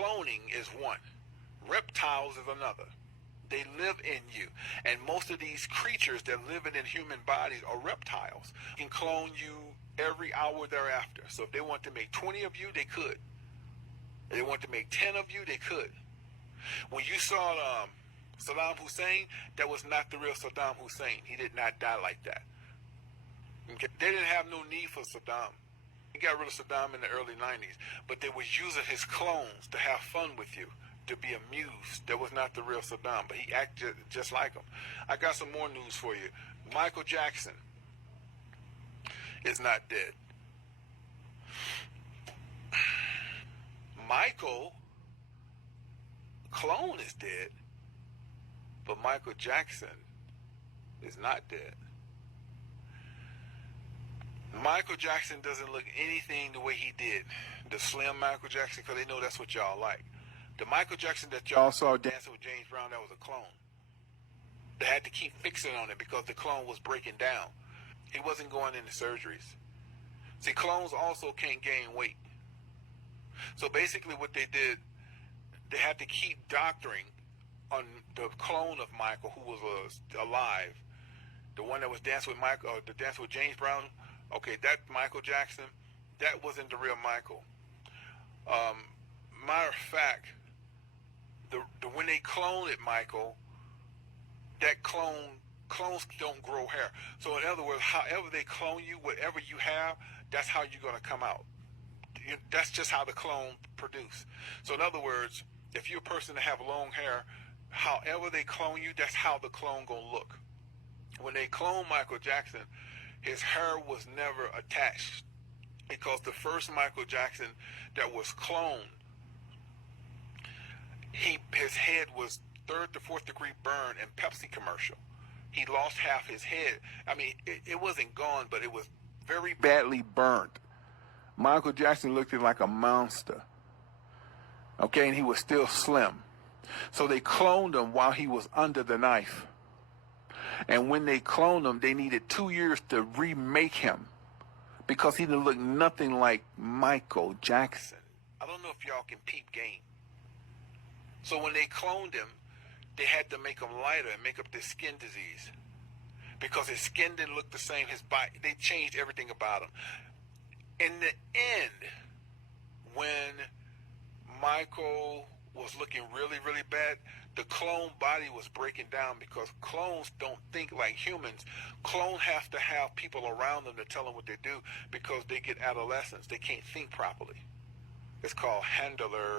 Cloning is one. Reptiles is another. They live in you. And most of these creatures that live in human bodies are reptiles. Can clone you every hour thereafter. So if they want to make 20 of you, they could. If they want to make 10 of you, they could. When you saw Saddam Hussein, that was not the real Saddam Hussein. He did not die like that. Okay? They didn't have no need for Saddam. He got rid of Saddam in the early 90s. But they was using his clones to have fun with you, to be amused. That was not the real Saddam, but he acted just like him. I got some more news for you. Michael Jackson is not dead. Michael clone is dead, but Michael Jackson is not dead. Michael Jackson doesn't look anything the way he did. The slim Michael Jackson, because they know that's what y'all like. The Michael Jackson that y'all saw dancing with James Brown, that was a clone. They had to keep fixing on it because the clone was breaking down. He wasn't going into surgeries. See, clones also can't gain weight. So basically what they did, they had to keep doctoring on the clone of Michael who was alive. The one that was dancing with Michael, the dance with James Brown. Okay, that Michael Jackson, that wasn't the real Michael. Matter of fact, when they cloned Michael, that clones don't grow hair. So in other words, however they clone you, whatever you have, that's how you're going to come out. That's just how the clone produce. So in other words, if you're a person that have long hair, however they clone you, that's how the clone gonna look. When they cloned Michael Jackson, his hair was never attached, because the first Michael Jackson that was cloned, his head was 3rd to 4th degree burn in Pepsi commercial. He lost half his head. I mean, it wasn't gone, but it was very badly burnt. Michael Jackson looked like a monster. Okay, and he was still slim. So they cloned him while he was under the knife. And when they cloned him, they needed 2 years to remake him, because he didn't look nothing like Michael Jackson. I don't know if y'all can peep game. So when they cloned him, they had to make him lighter and make up this skin disease, because his skin didn't look the same. His body, they changed everything about him. In the end, when Michael was looking really, really bad, the clone body was breaking down, because clones don't think like humans. Clones have to have people around them to tell them what they do, because they get adolescence. They can't think properly. It's called handler.